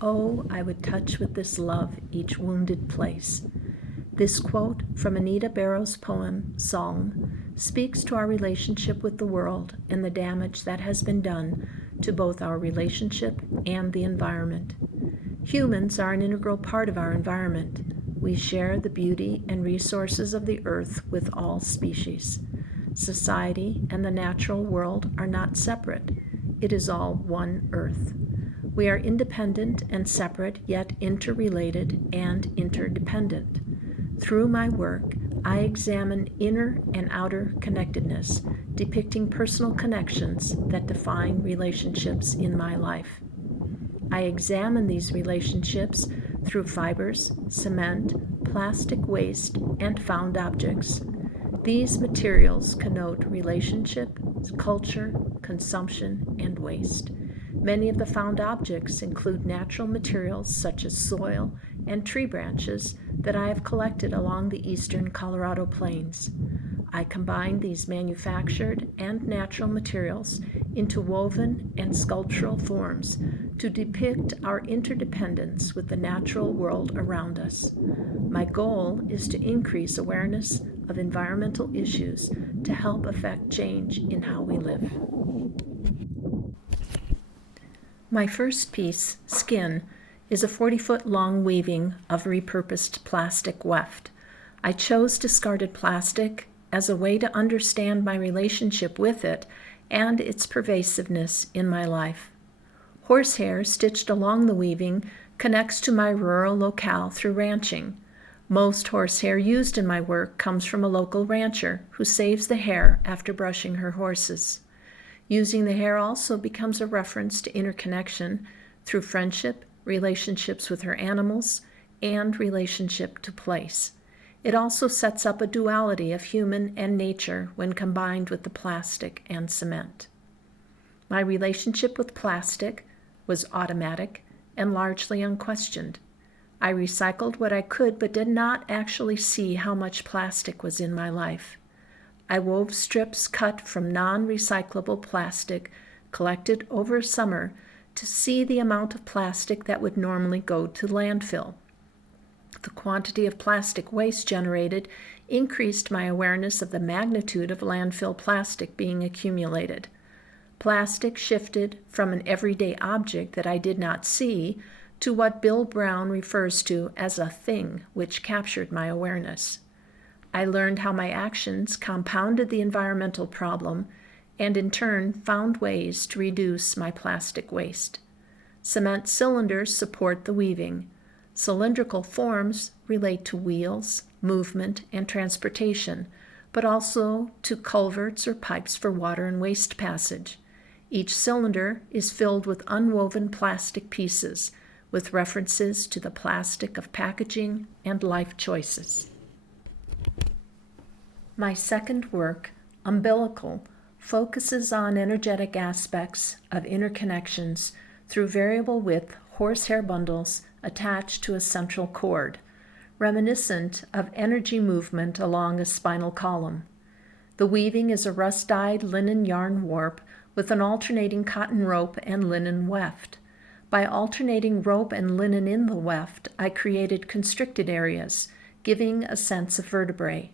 Oh, I would touch with this love each wounded place. This quote from Anita Barrow's poem, Psalm, speaks to our relationship with the world and the damage that has been done to both our relationship and the environment. Humans are an integral part of our environment. We share the beauty and resources of the earth with all species. Society and the natural world are not separate. It is all one earth. We are independent and separate, yet interrelated and interdependent. Through my work, I examine inner and outer connectedness, depicting personal connections that define relationships in my life. I examine these relationships through fibers, cement, plastic waste, and found objects. These materials connote relationship, culture, consumption, and waste. Many of the found objects include natural materials such as soil and tree branches that I have collected along the eastern Colorado plains. I combine these manufactured and natural materials into woven and sculptural forms to depict our interdependence with the natural world around us. My goal is to increase awareness of environmental issues to help affect change in how we live. My first piece, Skin, is a 40-foot long weaving of repurposed plastic weft. I chose discarded plastic as a way to understand my relationship with it and its pervasiveness in my life. Horsehair stitched along the weaving connects to my rural locale through ranching. Most horsehair used in my work comes from a local rancher who saves the hair after brushing her horses. Using the hair also becomes a reference to interconnection through friendship, relationships with her animals, and relationship to place. It also sets up a duality of human and nature when combined with the plastic and cement. My relationship with plastic was automatic and largely unquestioned. I recycled what I could but did not actually see how much plastic was in my life. I wove strips cut from non-recyclable plastic collected over summer to see the amount of plastic that would normally go to landfill. The quantity of plastic waste generated increased my awareness of the magnitude of landfill plastic being accumulated. Plastic shifted from an everyday object that I did not see to what Bill Brown refers to as a thing, which captured my awareness. I learned how my actions compounded the environmental problem and in turn found ways to reduce my plastic waste. Cement cylinders support the weaving. Cylindrical forms relate to wheels, movement, and transportation, but also to culverts or pipes for water and waste passage. Each cylinder is filled with unwoven plastic pieces, with references to the plastic of packaging and life choices. My second work, Umbilical, focuses on energetic aspects of interconnections through variable width horsehair bundles attached to a central cord, reminiscent of energy movement along a spinal column. The weaving is a rust-dyed linen yarn warp with an alternating cotton rope and linen weft. By alternating rope and linen in the weft, I created constricted areas, giving a sense of vertebrae.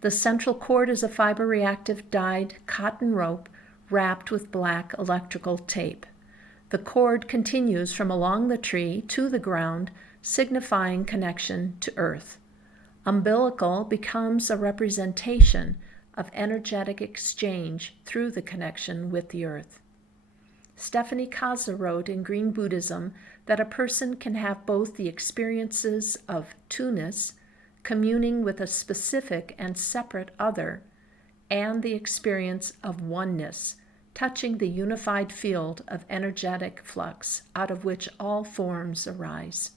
The central cord is a fiber-reactive dyed cotton rope wrapped with black electrical tape. The cord continues from along the tree to the ground, signifying connection to earth. Umbilical becomes a representation of energetic exchange through the connection with the earth. Stephanie Kaza wrote in Green Buddhism that a person can have both the experiences of two-ness, communing with a specific and separate other, and the experience of oneness, touching the unified field of energetic flux out of which all forms arise.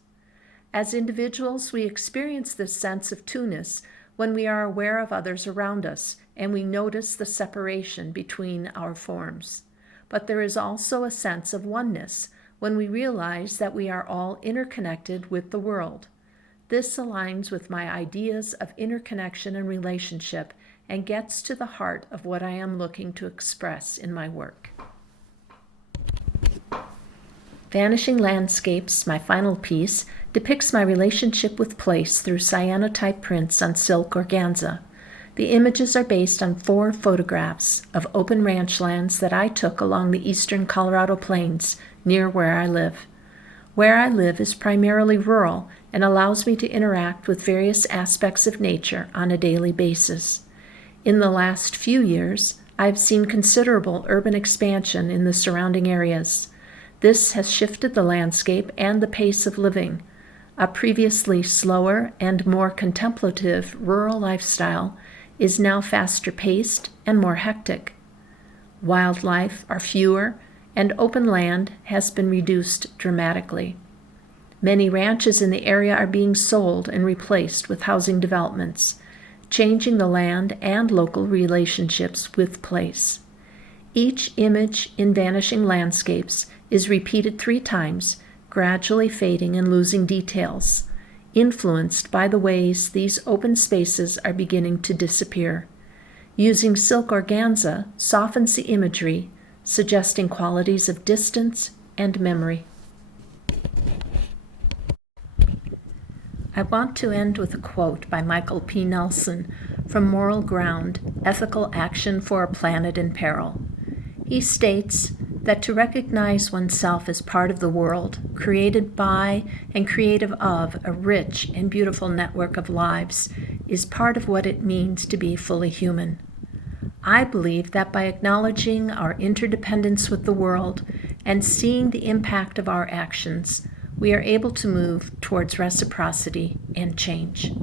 As individuals, we experience this sense of two-ness when we are aware of others around us and we notice the separation between our forms. But there is also a sense of oneness when we realize that we are all interconnected with the world. This aligns with my ideas of interconnection and relationship and gets to the heart of what I am looking to express in my work. Vanishing Landscapes, my final piece, depicts my relationship with place through cyanotype prints on silk organza. The images are based on 4 photographs of open ranch lands that I took along the eastern Colorado plains near where I live. Where I live is primarily rural and allows me to interact with various aspects of nature on a daily basis. In the last few years, I've seen considerable urban expansion in the surrounding areas. This has shifted the landscape and the pace of living. A previously slower and more contemplative rural lifestyle is now faster paced and more hectic. Wildlife are fewer, and open land has been reduced dramatically. Many ranches in the area are being sold and replaced with housing developments, changing the land and local relationships with place. Each image in Vanishing Landscapes is repeated 3 times, gradually fading and losing details, influenced by the ways these open spaces are beginning to disappear. Using silk organza softens the imagery, suggesting qualities of distance and memory. I want to end with a quote by Michael P. Nelson from Moral Ground, Ethical Action for a Planet in Peril. He states that to recognize oneself as part of the world, created by and creative of a rich and beautiful network of lives, is part of what it means to be fully human. I believe that by acknowledging our interdependence with the world and seeing the impact of our actions, we are able to move towards reciprocity and change.